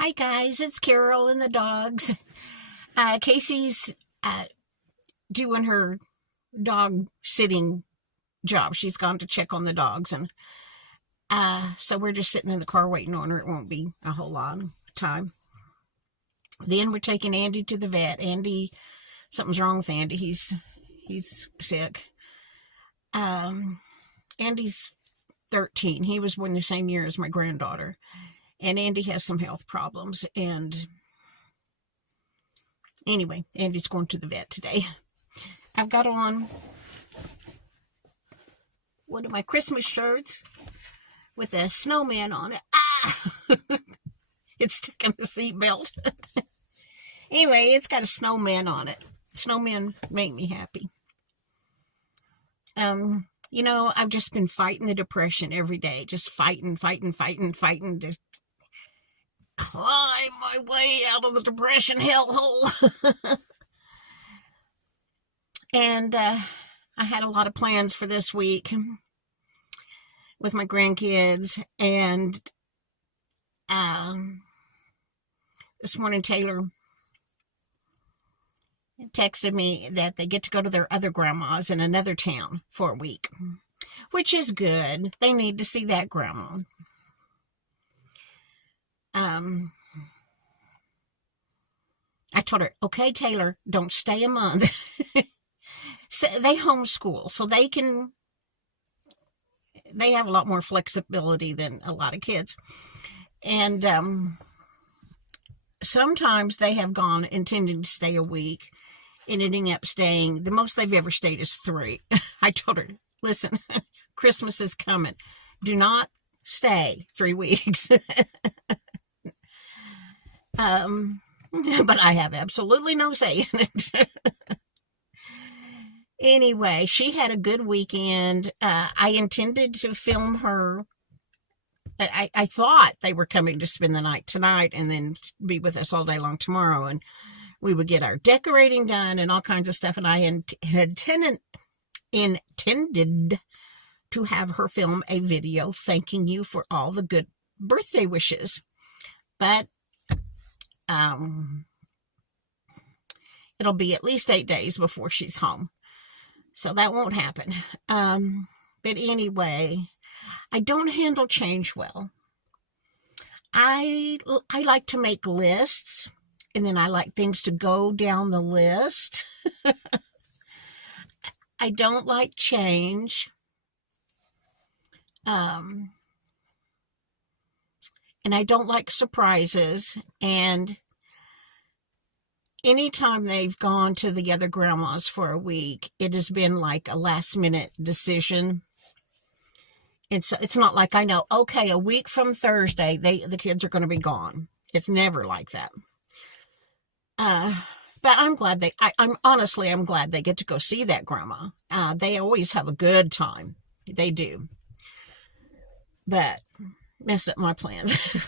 Hi guys, it's Carol and the dogs. Casey's doing her dog sitting job. She's gone to check on the dogs, and so we're just sitting in the car waiting on her. It won't be a whole lot of time. Then we're taking Andy to the vet. Something's wrong with Andy. He's sick. Andy's 13. He was born the same year as my granddaughter. And Andy has some health problems. And anyway, Andy's going to the vet today. I've got on one of my Christmas shirts with a snowman on it. It's stuck in the seatbelt. Anyway, it's got a snowman on it. Snowmen make me happy. I've just been fighting the depression every day. Just fighting to climb my way out of the depression hellhole. And I had a lot of plans for this week with my grandkids. And this morning, Taylor texted me that they get to go to their other grandmas in another town for a week, which is good. They need to see that grandma. I told her, okay, Taylor, don't stay a month. So they homeschool, so they have a lot more flexibility than a lot of kids. And sometimes they have gone intending to stay a week and ending up staying, the most they've ever stayed is 3. I told her, listen, Christmas is coming. Do not stay 3 weeks. But I have absolutely no say in it. Anyway, she had a good weekend. I intended to film her. I thought they were coming to spend the night tonight and then be with us all day long tomorrow. And we would get our decorating done and all kinds of stuff. And I had intended to have her film a video thanking you for all the good birthday wishes. But it'll be at least 8 days before she's home. So that won't happen. But anyway, I don't handle change well. I like to make lists, and then I like things to go down the list. I don't like change. And I don't like surprises. And anytime they've gone to the other grandmas for a week, it has been like a last minute decision. And so it's not like I know, okay, a week from Thursday, the kids are going to be gone. It's never like that. But I'm glad I'm glad they get to go see that grandma. They always have a good time. They do. But messed up my plans.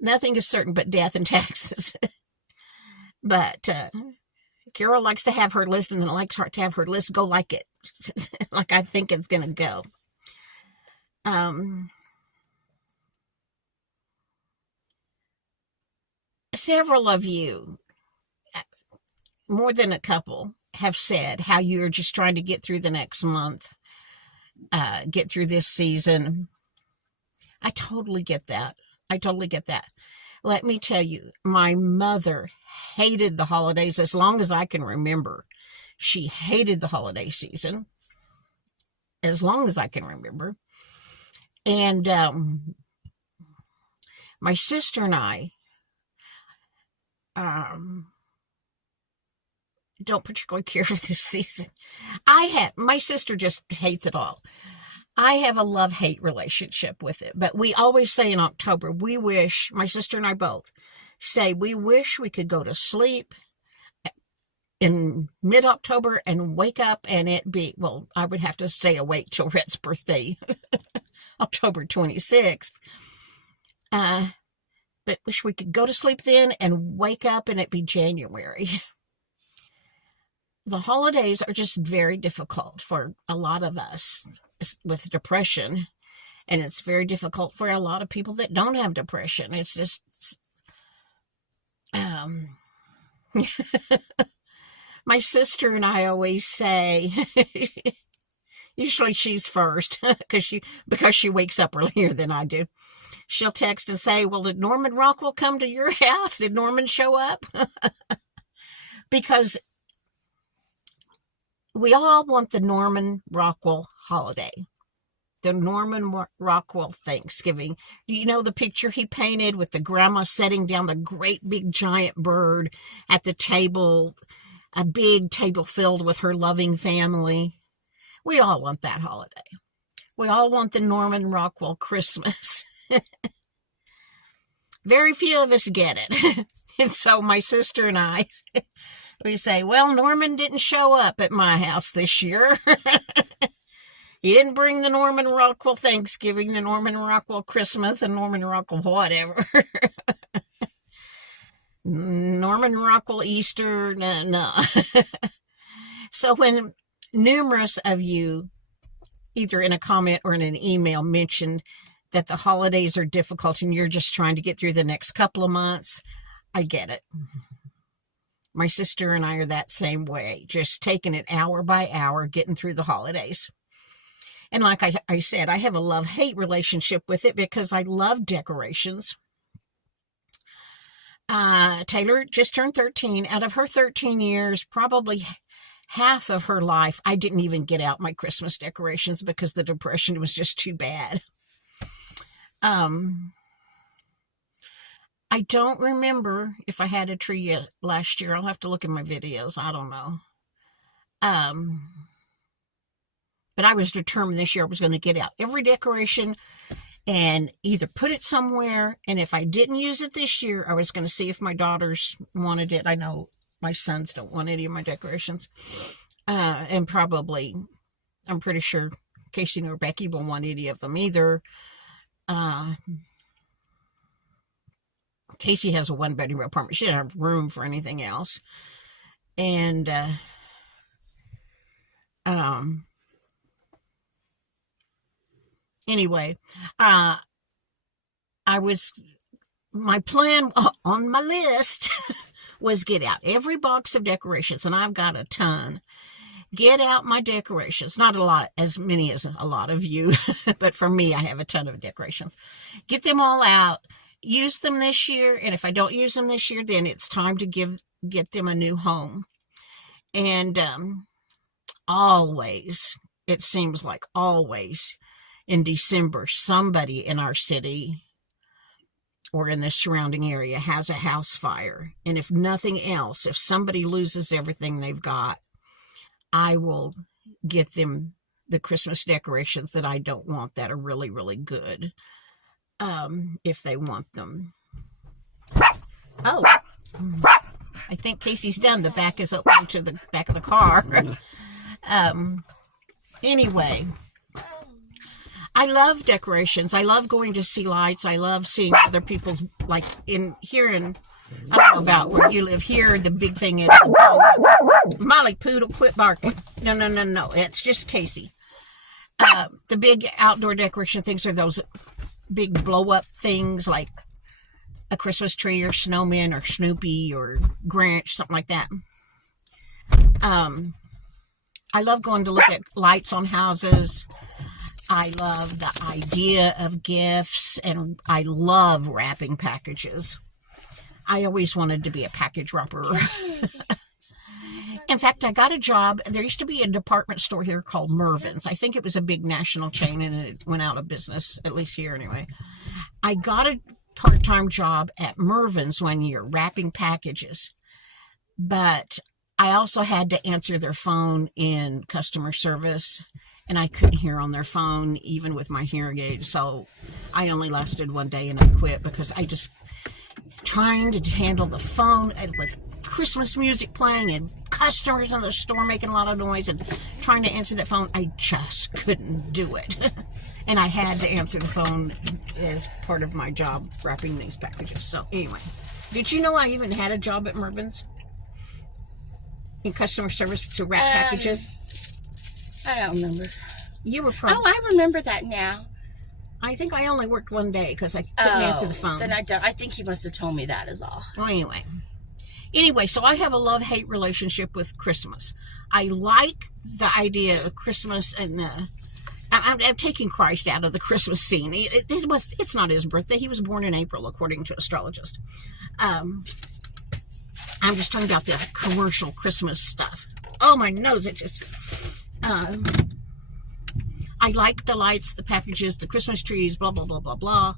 Nothing is certain but death and taxes. But Carol likes to have her list, and likes to have her list go like it, like I think it's going to go. Several of you, more than a couple, have said how you're just trying to get through the next month, get through this season. I totally get that. Let me tell you, my mother hated the holidays as long as I can remember. She hated the holiday season as long as I can remember. And my sister and I don't particularly care for this season. My sister just hates it all. I have a love-hate relationship with it, but we always say in October, my sister and I both say, we wish we could go to sleep in mid-October and wake up and I would have to stay awake till Rhett's birthday, October 26th. But wish we could go to sleep then and wake up and it be January. The holidays are just very difficult for a lot of us with depression. And it's very difficult for a lot of people that don't have depression. It's just, my sister and I always say, usually she's first because she wakes up earlier than I do. She'll text and say, well, did Norman Rockwell come to your house? Did Norman show up? Because we all want the Norman Rockwell holiday. The Norman Rockwell Thanksgiving. You know the picture he painted with the grandma setting down the great big giant bird at the table, a big table filled with her loving family. We all want that holiday. We all want the Norman Rockwell Christmas. Very few of us get it. And so my sister and I, we say, well, Norman didn't show up at my house this year. He didn't bring the Norman Rockwell Thanksgiving, the Norman Rockwell Christmas, and Norman Rockwell whatever. Norman Rockwell Easter, no. So when numerous of you, either in a comment or in an email, mentioned that the holidays are difficult and you're just trying to get through the next couple of months, I get it. My sister and I are that same way, just taking it hour by hour, getting through the holidays. And like I said, I have a love-hate relationship with it because I love decorations. Taylor just turned 13. Out of her 13 years, probably half of her life, I didn't even get out my Christmas decorations because the depression was just too bad. I don't remember if I had a tree last year. I'll have to look at my videos. I don't know. But I was determined this year I was going to get out every decoration and either put it somewhere. And if I didn't use it this year, I was going to see if my daughters wanted it. I know my sons don't want any of my decorations. And probably, I'm pretty sure Casey nor Becky won't want any of them either. Casey has a one-bedroom apartment. She doesn't have room for anything else. And, anyway, my plan on my list was get out every box of decorations, and I've got a ton. Get out my decorations. Not a lot, as many as a lot of you, but for me, I have a ton of decorations. Get them all out. Use them this year, and if I don't use them this year, then it's time to get them a new home. And always, it seems like always, in December, somebody in our city or in the surrounding area has a house fire. And if nothing else, if somebody loses everything they've got, I will get them the Christmas decorations that I don't want that are really, really good, if they want them. Oh, I think Casey's done. The back is open to the back of the car. Anyway, I love decorations. I love going to see lights. I love seeing other people's, like here in, I don't know about where you live here, the big thing is, Molly Poodle, quit barking. No, it's just Casey. The big outdoor decoration things are those big blow-up things like a Christmas tree or snowman or Snoopy or Grinch, something like that. I love going to look at lights on houses. I love the idea of gifts, and I love wrapping packages. I always wanted to be a package wrapper. In fact, I got a job. There used to be a department store here called Mervyn's. I think it was a big national chain, and it went out of business, at least here anyway. I got a part-time job at Mervyn's one year, wrapping packages. But I also had to answer their phone in customer service, and I couldn't hear on their phone, even with my hearing aid. So I only lasted one day, and I quit because I just, trying to handle the phone with Christmas music playing and customers in the store making a lot of noise and trying to answer that phone, I just couldn't do it. And I had to answer the phone as part of my job wrapping these packages. So anyway, did you know I even had a job at Mervyn's in customer service to wrap packages? I don't remember. You were probably... Oh, I remember that now. I think I only worked one day because I couldn't answer the phone. Then I don't. I think you must have told me that is all. Well, anyway, so I have a love-hate relationship with Christmas. I like the idea of Christmas, and I'm taking Christ out of the Christmas scene. It's not his birthday. He was born in April, according to astrologists. I'm just talking about the commercial Christmas stuff. Oh, my nose, it just... I like the lights, the packages, the Christmas trees, blah, blah, blah, blah, blah.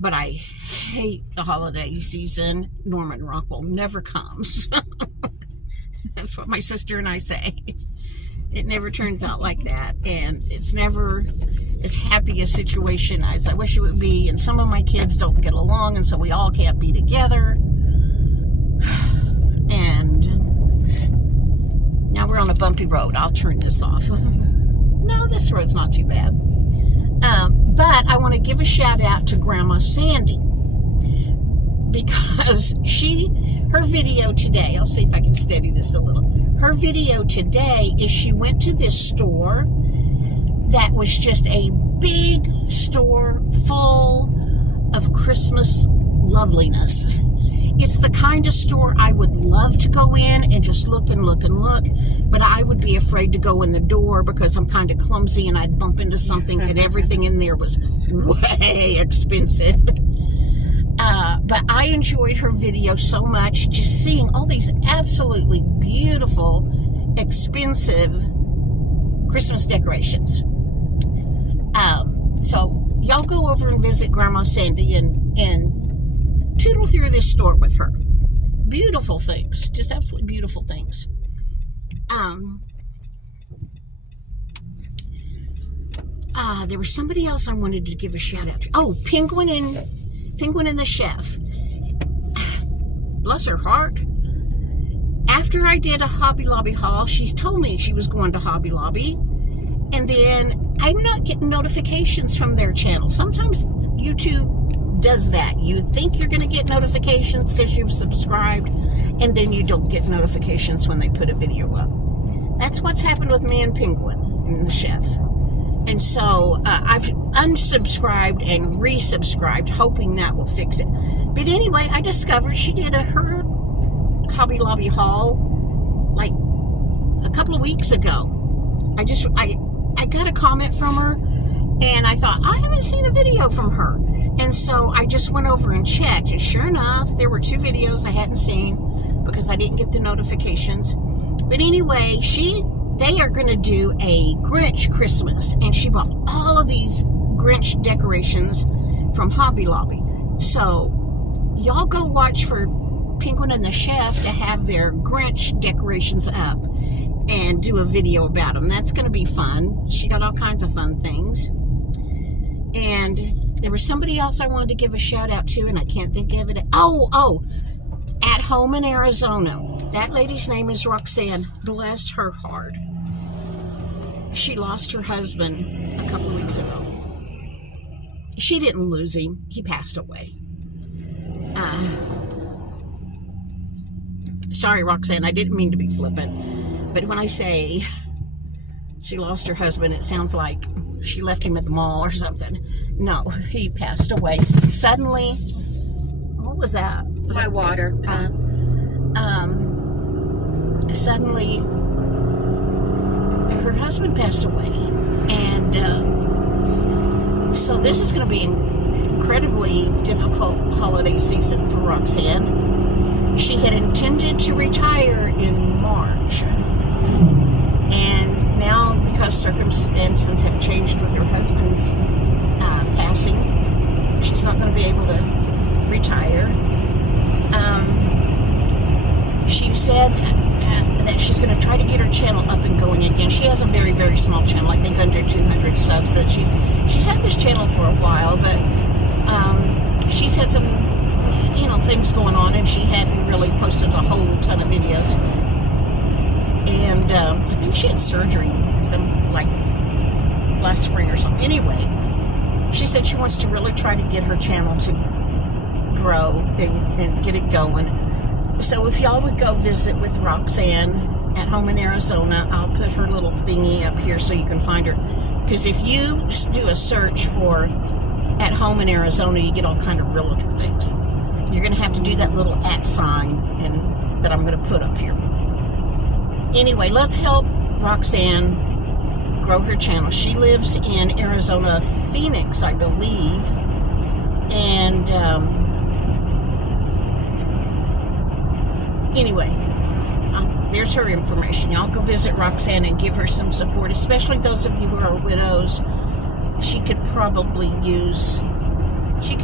But I hate the holiday season. Norman Rockwell never comes. That's what my sister and I say. It never turns out like that. And it's never as happy a situation as I wish it would be. And some of my kids don't get along, and so we all can't be together. And now we're on a bumpy road. I'll turn this off. No, this road's not too bad. But I want to give a shout out to Grandma Sandy, because her video today, I'll see if I can steady this a little. Her video today is she went to this store that was just a big store full of Christmas loveliness. It's the kind of store I would love to go in and just look and look and look, but I would be afraid to go in the door because I'm kind of clumsy and I'd bump into something, and everything in there was way expensive. But I enjoyed her video so much, just seeing all these absolutely beautiful, expensive Christmas decorations. So y'all go over and visit Grandma Sandy and tootle through this store with her. Beautiful things, just absolutely beautiful things. There was somebody else I wanted to give a shout out to. Oh, Penguin and the Chef. Bless her heart. After I did a Hobby Lobby haul, she told me she was going to Hobby Lobby, and then I'm not getting notifications from their channel. Sometimes YouTube does that. You think you're going to get notifications because you've subscribed, and then you don't get notifications when they put a video up. That's what's happened with me and Penguin and the Chef. And so I've unsubscribed and resubscribed, hoping that will fix it. But anyway, I discovered she did her Hobby Lobby haul like a couple of weeks ago. I got a comment from her, and I thought, I haven't seen a video from her. And so I just went over and checked, and sure enough, there were 2 videos I hadn't seen because I didn't get the notifications. But anyway, they are going to do a Grinch Christmas, and she bought all of these Grinch decorations from Hobby Lobby. So y'all go watch for Penguin and the Chef to have their Grinch decorations up and do a video about them. That's going to be fun. She got all kinds of fun things. And there was somebody else I wanted to give a shout out to, and I can't think of it. Oh, at home in Arizona. That lady's name is Roxanne. Bless her heart. She lost her husband a couple of weeks ago. She didn't lose him. He passed away. Sorry, Roxanne. I didn't mean to be flippant. But when I say she lost her husband, it sounds like she left him at the mall or something. No, he passed away. Suddenly, what was that? My water cup. Suddenly, her husband passed away. And so this is going to be an incredibly difficult holiday season for Roxanne. She had intended to retire in March. And now, because circumstances have changed with her husband's passing, she's not going to be able to retire. She said that she's going to try to get her channel up and going again. She has a very, very small channel, I think under 200 subs. That she's had this channel for a while, but she's had some, things going on, and she hadn't really posted a whole ton of videos. And I think she had surgery last spring or something. Anyway, she said she wants to really try to get her channel to grow and get it going. So if y'all would go visit with Roxanne at home in Arizona, I'll put her little thingy up here so you can find her. Because if you do a search for at home in Arizona, you get all kind of realtor things. You're going to have to do that little @ sign that I'm going to put up here. Anyway, let's help Roxanne grow her channel. She lives in Arizona, Phoenix, I believe. And anyway, there's her information. Y'all go visit Roxanne and give her some support, especially those of you who are widows. She can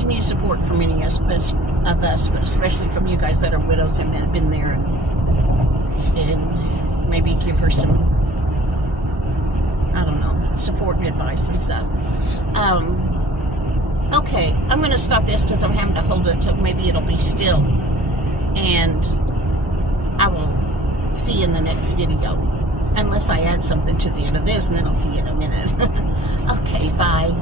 use support from any of us, but especially from you guys that are widows and that have been there, and maybe give her some, I don't know, support and advice and stuff. Okay, I'm going to stop this because I'm having to hold it till maybe it'll be still, and I will see you in the next video, unless I add something to the end of this, and then I'll see you in a minute. Okay, bye.